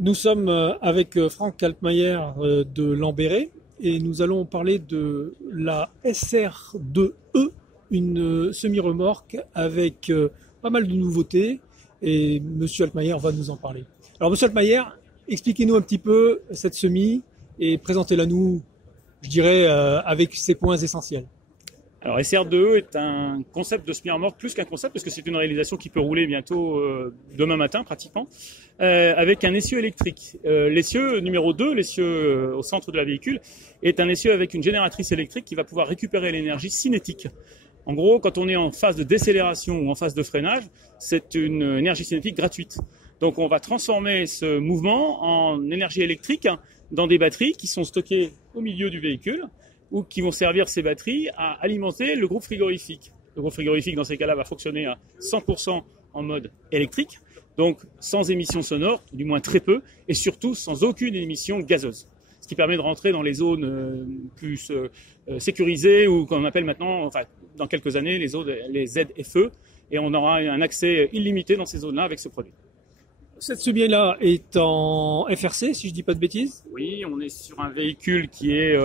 Nous sommes avec Franck Altmaier de Lambéré et nous allons parler de la SR2E, une semi-remorque avec pas mal de nouveautés et Monsieur Altmaier va nous en parler. Alors Monsieur Altmaier, expliquez-nous un petit peu cette semi et présentez-la nous, je dirais, avec ses points essentiels. Alors SR2E est un concept de semi-remorque plus qu'un concept parce que c'est une réalisation qui peut rouler bientôt demain matin pratiquement avec un essieu électrique. L'essieu numéro 2, l'essieu au centre de la véhicule, est un essieu avec une génératrice électrique qui va pouvoir récupérer l'énergie cinétique. En gros, quand on est en phase de décélération ou en phase de freinage, c'est une énergie cinétique gratuite. Donc on va transformer ce mouvement en énergie électrique dans des batteries qui sont stockées au milieu du véhicule, ou qui vont servir ces batteries à alimenter le groupe frigorifique. Le groupe frigorifique, dans ces cas-là, va fonctionner à 100% en mode électrique, donc sans émissions sonores, du moins très peu, et surtout sans aucune émission gazeuse. Ce qui permet de rentrer dans les zones plus sécurisées, ou qu'on appelle maintenant, enfin, dans quelques années, les zones, les ZFE, et on aura un accès illimité dans ces zones-là avec ce produit. Cette semi-là est en FRC, si je ne dis pas de bêtises. Oui, on est sur un véhicule qui est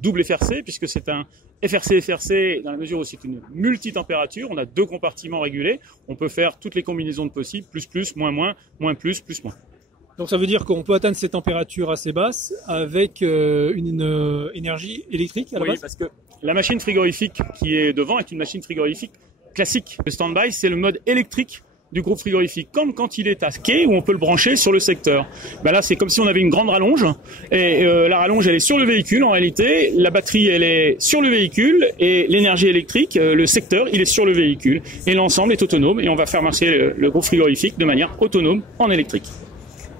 double FRC, puisque c'est un FRC dans la mesure où c'est une multi-température. On a 2 compartiments régulés. On peut faire toutes les combinaisons de possibles, plus, moins, plus, moins. Donc ça veut dire qu'on peut atteindre ces températures assez basses avec une énergie électrique à la base. Oui, parce que la machine frigorifique qui est devant est une machine frigorifique classique. Le stand-by, c'est le mode électrique du groupe frigorifique, comme quand il est à quai où on peut le brancher sur le secteur. Ben là, c'est comme si on avait une grande rallonge et la rallonge, elle est sur le véhicule en réalité. La batterie, elle est sur le véhicule et l'énergie électrique, le secteur, il est sur le véhicule et l'ensemble est autonome et on va faire marcher le groupe frigorifique de manière autonome en électrique.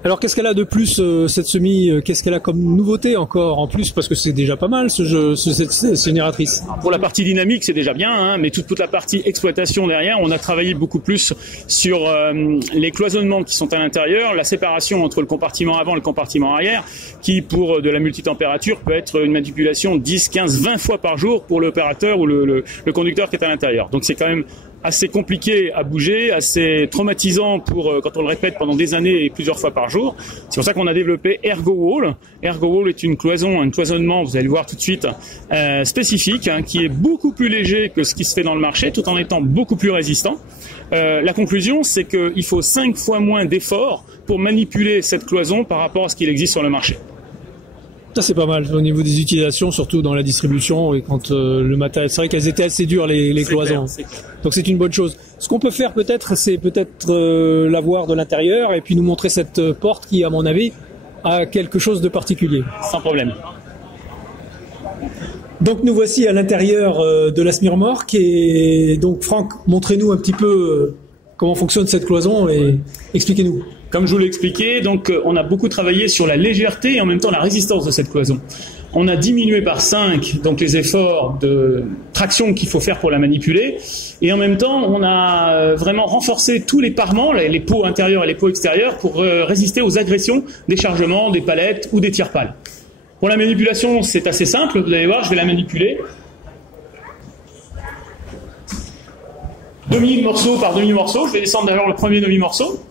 Alors qu'est-ce qu'elle a de plus cette semi? Qu'est-ce qu'elle a comme nouveauté encore en plus, parce que c'est déjà pas mal cette génératrice. Pour la partie dynamique, c'est déjà bien, hein, mais toute la partie exploitation derrière, on a travaillé beaucoup plus sur les cloisonnements qui sont à l'intérieur, la séparation entre le compartiment avant et le compartiment arrière, qui pour de la multitempérature peut être une manipulation 10, 15, 20 fois par jour pour l'opérateur ou le conducteur qui est à l'intérieur. Donc c'est quand même assez compliqué à bouger, assez traumatisant pour quand on le répète pendant des années et plusieurs fois par jour. C'est pour ça qu'on a développé ErgoWall. ErgoWall est une cloison, un cloisonnement, vous allez le voir tout de suite, spécifique, hein, qui est beaucoup plus léger que ce qui se fait dans le marché, tout en étant beaucoup plus résistant. La conclusion, c'est qu'il faut 5 fois moins d'efforts pour manipuler cette cloison par rapport à ce qu'il existe sur le marché. Ça c'est pas mal au niveau des utilisations, surtout dans la distribution et quand le matériel. C'est vrai qu'elles étaient assez dures les cloisons. Clair. Donc c'est une bonne chose. Ce qu'on peut faire peut-être, c'est la voir de l'intérieur et puis nous montrer cette porte qui, à mon avis, a quelque chose de particulier. Sans problème. Donc nous voici à l'intérieur de la semi-remorque et donc Franck, montrez-nous un petit peu comment fonctionne cette cloison et expliquez-nous. Comme je vous l'ai expliqué, donc on a beaucoup travaillé sur la légèreté et en même temps la résistance de cette cloison. On a diminué par 5 donc les efforts de traction qu'il faut faire pour la manipuler et en même temps on a vraiment renforcé tous les parements, les pots intérieurs et les pots extérieurs pour résister aux agressions des chargements, des palettes ou des tire-pales. Pour la manipulation, c'est assez simple, vous allez voir, je vais la manipuler. Demi-morceau par demi-morceau, je vais descendre d'abord le premier demi-morceau.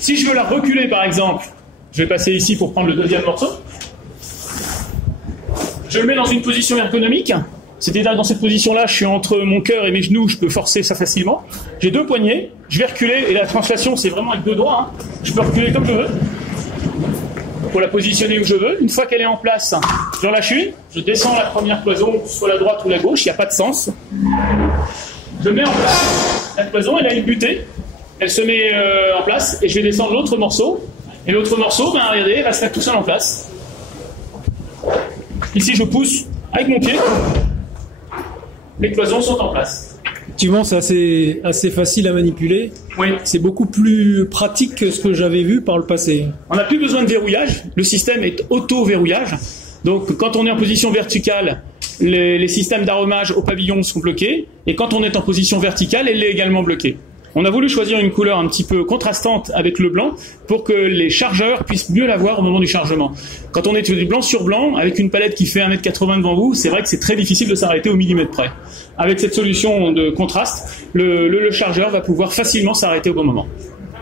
Si je veux la reculer par exemple, je vais passer ici pour prendre le deuxième morceau. Je le mets dans une position ergonomique, c'est-à-dire dans cette position-là, je suis entre mon cœur et mes genoux, je peux forcer ça facilement. J'ai 2 poignets, je vais reculer, et la translation c'est vraiment avec 2 doigts, hein. Je peux reculer comme je veux, pour la positionner où je veux. Une fois qu'elle est en place, je relâche une, je descends la première cloison, soit la droite ou la gauche, il n'y a pas de sens. Je mets en place la cloison, elle a une butée. Elle se met en place et je vais descendre l'autre morceau. Et l'autre morceau, ben, regardez, il va se mettre tout seul en place. Ici, je pousse avec mon pied. Les cloisons sont en place. Effectivement, c'est assez facile à manipuler. Oui. C'est beaucoup plus pratique que ce que j'avais vu par le passé. On n'a plus besoin de verrouillage. Le système est auto-verrouillage. Donc, quand on est en position verticale, les systèmes d'arromage au pavillon sont bloqués. Et quand on est en position verticale, elle est également bloquée. On a voulu choisir une couleur un petit peu contrastante avec le blanc pour que les chargeurs puissent mieux la voir au moment du chargement. Quand on est du blanc sur blanc, avec une palette qui fait 1,80 m devant vous, c'est vrai que c'est très difficile de s'arrêter au millimètre près. Avec cette solution de contraste, le chargeur va pouvoir facilement s'arrêter au bon moment.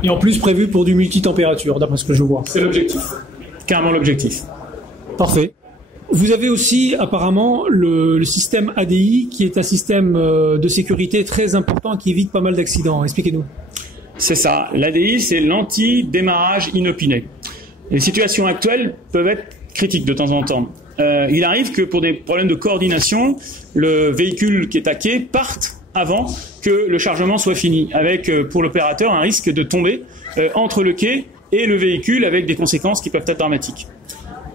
Et en plus prévu pour du multi-température, d'après ce que je vois. C'est l'objectif, carrément l'objectif. Parfait. Vous avez aussi apparemment le système ADI qui est un système de sécurité très important qui évite pas mal d'accidents. Expliquez-nous. C'est ça. L'ADI, c'est l'anti-démarrage inopiné. Les situations actuelles peuvent être critiques de temps en temps. Il arrive que pour des problèmes de coordination, le véhicule qui est à quai parte avant que le chargement soit fini, avec pour l'opérateur un risque de tomber entre le quai et le véhicule avec des conséquences qui peuvent être dramatiques.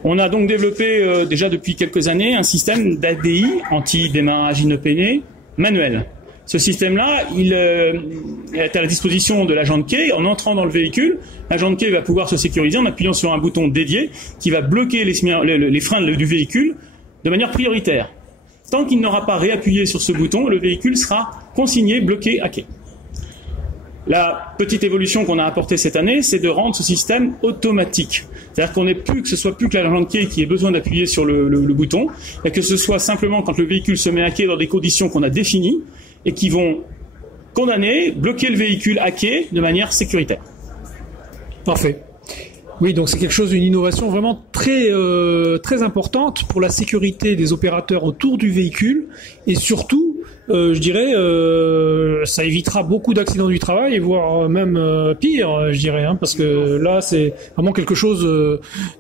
On a donc développé déjà depuis quelques années un système d'ADI, anti-démarrage inopiné, manuel. Ce système-là, il est à la disposition de l'agent de quai. En entrant dans le véhicule, l'agent de quai va pouvoir se sécuriser en appuyant sur un bouton dédié qui va bloquer les freins du véhicule de manière prioritaire. Tant qu'il n'aura pas réappuyé sur ce bouton, le véhicule sera consigné, bloqué à quai. La petite évolution qu'on a apportée cette année, c'est de rendre ce système automatique. C'est-à-dire que ce soit plus que l'agent de quai qui ait besoin d'appuyer sur le bouton, et que ce soit simplement quand le véhicule se met à quai dans des conditions qu'on a définies et qui vont condamner, bloquer le véhicule à quai de manière sécuritaire. Parfait. Oui, donc c'est quelque chose, une innovation vraiment très très importante pour la sécurité des opérateurs autour du véhicule et surtout, je dirais, ça évitera beaucoup d'accidents du travail, voire même pire, je dirais, parce que là c'est vraiment quelque chose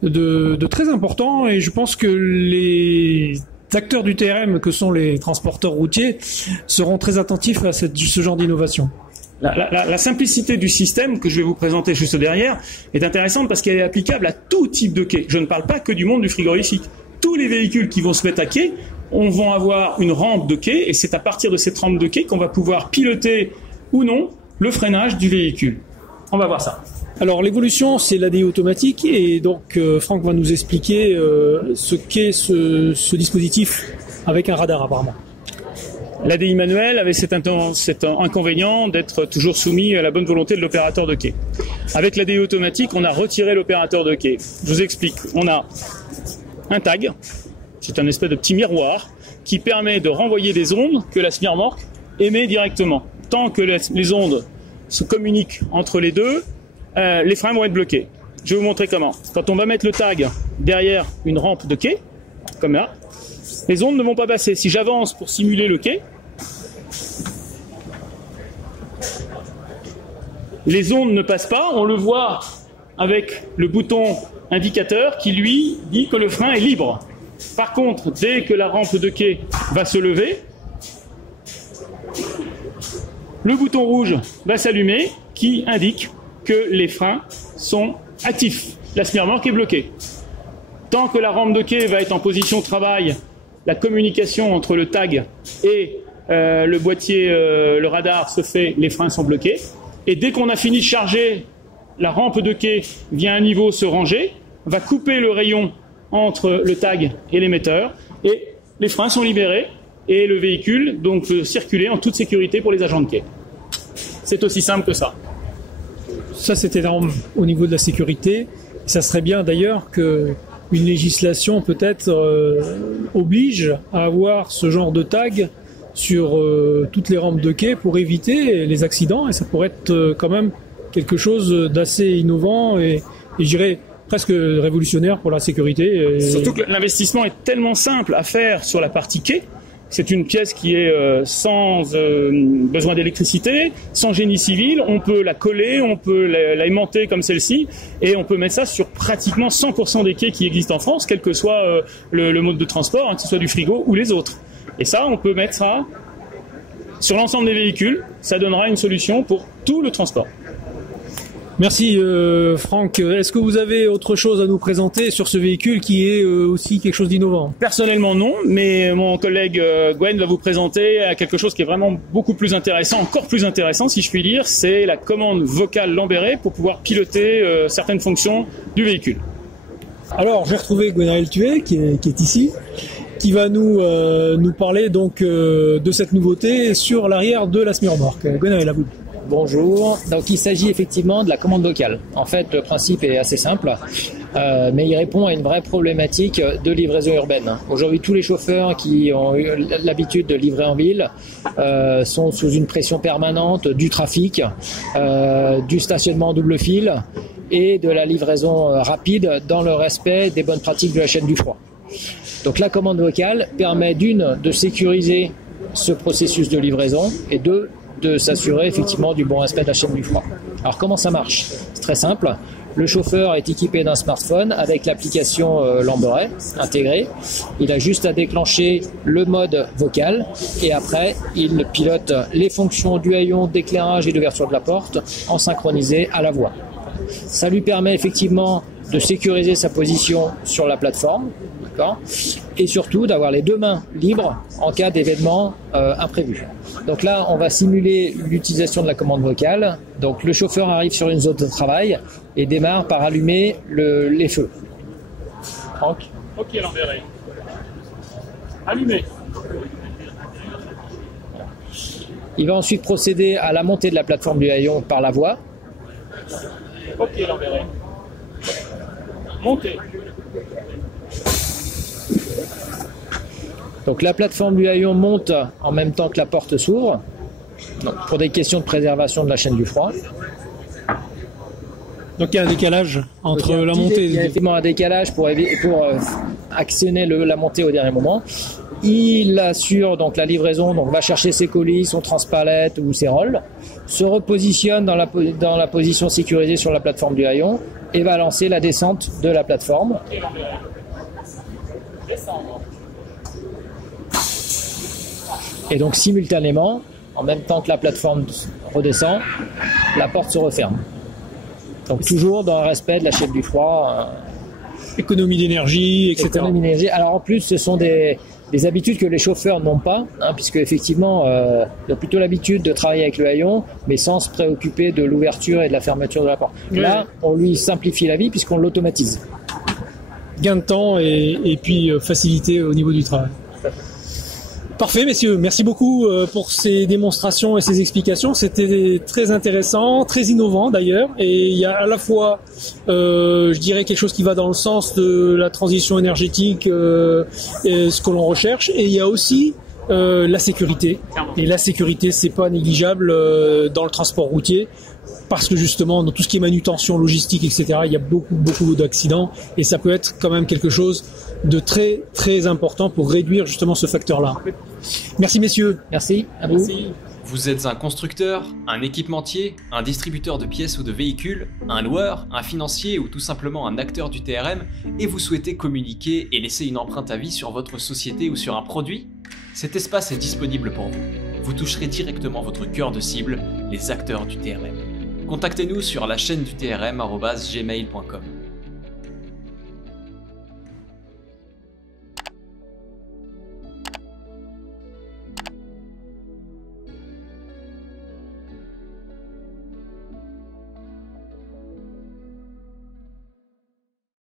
de très important et je pense que les acteurs du TRM que sont les transporteurs routiers seront très attentifs à ce genre d'innovation. La simplicité du système que je vais vous présenter juste derrière est intéressante parce qu'elle est applicable à tout type de quai. Je ne parle pas que du monde du frigorifique. Tous les véhicules qui vont se mettre à quai vont avoir une rampe de quai et c'est à partir de cette rampe de quai qu'on va pouvoir piloter ou non le freinage du véhicule. On va voir ça. Alors l'évolution, c'est l'ADI automatique et donc Franck va nous expliquer ce qu'est ce dispositif avec un radar apparemment. L'ADI manuel avait cet inconvénient d'être toujours soumis à la bonne volonté de l'opérateur de quai. Avec l'ADI automatique, on a retiré l'opérateur de quai. Je vous explique. On a un tag, c'est un espèce de petit miroir qui permet de renvoyer des ondes que la semi-remorque émet directement. Tant que les ondes se communiquent entre les deux, les freins vont être bloqués. Je vais vous montrer comment. Quand on va mettre le tag derrière une rampe de quai, comme là, les ondes ne vont pas passer. Si j'avance pour simuler le quai, les ondes ne passent pas. On le voit avec le bouton indicateur qui, lui, dit que le frein est libre. Par contre, dès que la rampe de quai va se lever, le bouton rouge va s'allumer qui indique que les freins sont actifs. La semi-remorque est bloquée. Tant que la rampe de quai va être en position travail, la communication entre le tag et le boîtier, le radar se fait, les freins sont bloqués. Et dès qu'on a fini de charger, la rampe de quai vient à niveau se ranger, va couper le rayon entre le tag et l'émetteur, et les freins sont libérés, et le véhicule donc peut circuler en toute sécurité pour les agents de quai. C'est aussi simple que ça. Ça, c'est énorme au niveau de la sécurité. Ça serait bien d'ailleurs que une législation peut-être oblige à avoir ce genre de tag sur toutes les rampes de quai pour éviter les accidents et ça pourrait être quand même quelque chose d'assez innovant et je dirais presque révolutionnaire pour la sécurité. Surtout que l'investissement est tellement simple à faire sur la partie quai. C'est une pièce qui est sans besoin d'électricité, sans génie civil. On peut la coller, on peut l'aimanter comme celle-ci, et on peut mettre ça sur pratiquement 100% des quais qui existent en France, quel que soit le mode de transport, que ce soit du frigo ou les autres. Et ça, on peut mettre ça sur l'ensemble des véhicules. Ça donnera une solution pour tout le transport. Merci Franck. Est-ce que vous avez autre chose à nous présenter sur ce véhicule qui est aussi quelque chose d'innovant? Personnellement non, mais mon collègue Gwen va vous présenter quelque chose qui est vraiment beaucoup plus intéressant, encore plus intéressant si je puis dire, c'est la commande vocale Lamberet pour pouvoir piloter certaines fonctions du véhicule. Alors j'ai retrouvé Gwenaël Thuet qui est ici, qui va nous parler donc de cette nouveauté sur l'arrière de la semi-remorque. Gwenaël, à vous. Bonjour. Donc il s'agit effectivement de la commande vocale. En fait, le principe est assez simple, mais il répond à une vraie problématique de livraison urbaine. Aujourd'hui, tous les chauffeurs qui ont eu l'habitude de livrer en ville sont sous une pression permanente du trafic, du stationnement en double fil et de la livraison rapide dans le respect des bonnes pratiques de la chaîne du froid. Donc la commande vocale permet d'une, de sécuriser ce processus de livraison et deux, de s'assurer effectivement du bon respect de la chaîne du froid. Alors comment ça marche? C'est très simple. Le chauffeur est équipé d'un smartphone avec l'application Lamberet intégrée. Il a juste à déclencher le mode vocal et après il pilote les fonctions du haillon, d'éclairage et d'ouverture de la porte en synchronisé à la voix. Ça lui permet effectivement de sécuriser sa position sur la plateforme, d'accord, et surtout d'avoir les deux mains libres en cas d'événement imprévu. Donc là, on va simuler l'utilisation de la commande vocale. Donc le chauffeur arrive sur une zone de travail et démarre par allumer les feux. Franck ? Ok, Lamberet. Allumé. Il va ensuite procéder à la montée de la plateforme du haillon par la voie. Ok, Lamberet. Montez. Donc la plateforme du haillon monte en même temps que la porte s'ouvre, pour des questions de préservation de la chaîne du froid. Donc il y a un décalage entre la montée. Il y a effectivement un décalage pour actionner la montée au dernier moment. Il assure donc la livraison, donc va chercher ses colis, son transpalette ou ses rolls, se repositionne dans la position sécurisée sur la plateforme du haillon et va lancer la descente de la plateforme. Et donc simultanément, en même temps que la plateforme redescend, la porte se referme. Donc toujours dans le respect de la chaîne du froid. Économie d'énergie, etc. Économie d'énergie. Alors en plus, ce sont des habitudes que les chauffeurs n'ont pas, puisque effectivement, ils ont plutôt l'habitude de travailler avec le haillon, mais sans se préoccuper de l'ouverture et de la fermeture de la porte. Oui. Là, on lui simplifie la vie puisqu'on l'automatise. Gain de temps et puis facilité au niveau du travail. Parfait, messieurs. Merci beaucoup pour ces démonstrations et ces explications. C'était très intéressant, très innovant d'ailleurs. Et il y a à la fois, je dirais, quelque chose qui va dans le sens de la transition énergétique, et ce que l'on recherche. Et il y a aussi la sécurité. Et la sécurité, c'est pas négligeable dans le transport routier. Parce que justement, dans tout ce qui est manutention, logistique, etc., il y a beaucoup d'accidents. Et ça peut être quand même quelque chose de très, très important pour réduire justement ce facteur-là. Merci messieurs. Merci à vous. Merci. Vous êtes un constructeur, un équipementier, un distributeur de pièces ou de véhicules, un loueur, un financier ou tout simplement un acteur du TRM et vous souhaitez communiquer et laisser une empreinte à vie sur votre société ou sur un produit? Cet espace est disponible pour vous. Vous toucherez directement votre cœur de cible, les acteurs du TRM. Contactez-nous sur la chaîne du TRM@gmail.com.